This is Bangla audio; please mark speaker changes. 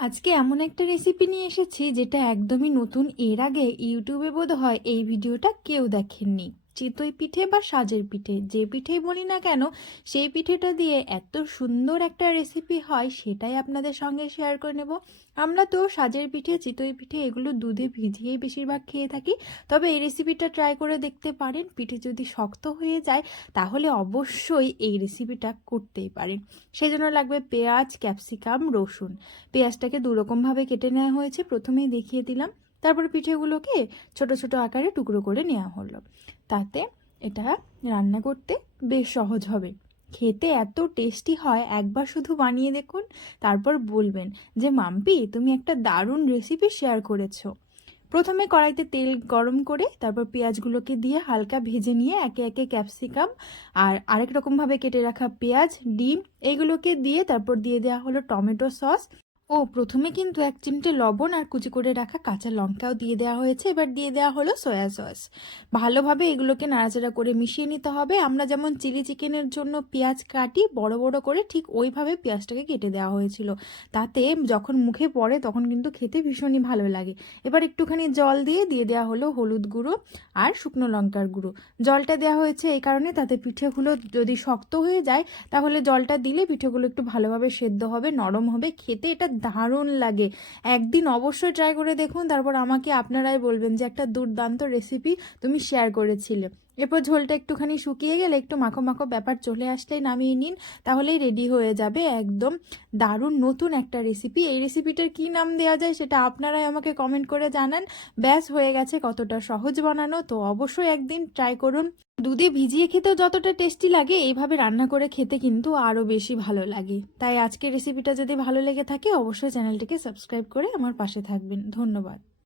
Speaker 1: আজকে এমন একটা রেসিপি নিয়ে এসেছি যেটা একদমই নতুন। এর আগে ইউটিউবে বোধ হয় এই ভিডিওটা কেউ দেখেননি। চিতই পিঠে বা সাজের পিঠে, যে পিঠেই বলি না কেন, সেই পিঠেটা দিয়ে এত সুন্দর একটা রেসিপি হয়, সেটাই আপনাদের সঙ্গে শেয়ার করে নেব। আমরা তো সাজের পিঠে, চিতই পিঠে এগুলো দুধে ভিজিয়েই বেশিরভাগ খেয়ে থাকি। তবে এই রেসিপিটা ট্রাই করে দেখতে পারেন, পিঠে যদি শক্ত হয়ে যায়, তাহলে অবশ্যই এই রেসিপিটা করতেই পারেন। সেই জন্য লাগবে পেঁয়াজ, ক্যাপসিকাম, রসুন। পেঁয়াজটাকে দুরকমভাবে কেটে নেওয়া হয়েছে, প্রথমেই দেখিয়ে দিলাম। তারপর পিঠেগুলোকে ছোট ছোট আকারে টুকরো করে নেওয়া হলো। তাতে এটা রান্না করতে বেশ সহজ হবে। খেতে এত টেস্টি হয়, একবার শুধু বানিয়ে দেখুন, তারপর বলবেন যে, মাম্পি, তুমি একটা দারুণ রেসিপি শেয়ার করেছ। প্রথমে কড়াইতে তেল গরম করে, তারপর পেঁয়াজগুলোকে দিয়ে হালকা ভেজে নিয়ে একে একে ক্যাপসিকাম আর আরেক রকমভাবে কেটে রাখা পেঁয়াজ, ডিম এইগুলোকে দিয়ে তারপর দিয়ে দেওয়া হলো টমেটো সস। ও, প্রথমে কিন্তু এক চিমটে লবণ আর কুচি করে রাখা কাঁচা লঙ্কাও দিয়ে দেওয়া হয়েছে। এবার দিয়ে দেওয়া হলো সয়া সস। ভালোভাবে এগুলোকে নাড়াচাড়া করে মিশিয়ে নিতে হবে। আমরা যেমন চিলি চিকেনের জন্য পেঁয়াজ কাটি, বড় বড় করে ঠিক ওইভাবে পেঁয়াজটাকে কেটে দেওয়া হয়েছিল। তাতে যখন মুখে পড়ে তখন কিন্তু খেতে ভীষণই ভালো লাগে। এবার একটুখানি জল দিয়ে দিয়ে দেওয়া হলো হলুদ গুঁড়ো আর শুকনো লঙ্কার গুঁড়ো। জলটা দেওয়া হয়েছে এই কারণে তাতে পিঠেগুলো যদি শক্ত হয়ে যায় তাহলে জলটা দিলে পিঠেগুলো একটু ভালোভাবে সেদ্ধ হবে, নরম হবে, খেতে এটা দারুণ লাগে। একদিন অবশ্যই ট্রাই করে দেখুন, তারপর আমাকে আপনারাই বলবেন যে একটা দুর্দান্ত রেসিপি তুমি শেয়ার করেছিলে। এরপর ঝোলটা একটুখানি শুকিয়ে গেলে একটু মাখো মাখো ব্যাপার চলে আসলেই নামিয়ে নিন, তাহলেই রেডি হয়ে যাবে একদম দারুণ নতুন একটা রেসিপি এই রেসিপিটার কি নাম দেওয়া যায় সেটা আপনারাই আমাকে কমেন্ট করে জানান। ব্যাস, হয়ে গেছে কতটা সহজ বানানো, তো অবশ্যই একদিন ট্রাই করুন। দুধে ভিজিয়ে খেতেও যতটা টেস্টি লাগে, এইভাবে রান্না করে খেতে কিন্তু আরও বেশি ভালো লাগে। তাই আজকের রেসিপিটা যদি ভালো লেগে থাকে, অবশ্যই চ্যানেলটিকে সাবস্ক্রাইব করে আমার পাশে থাকবেন। ধন্যবাদ।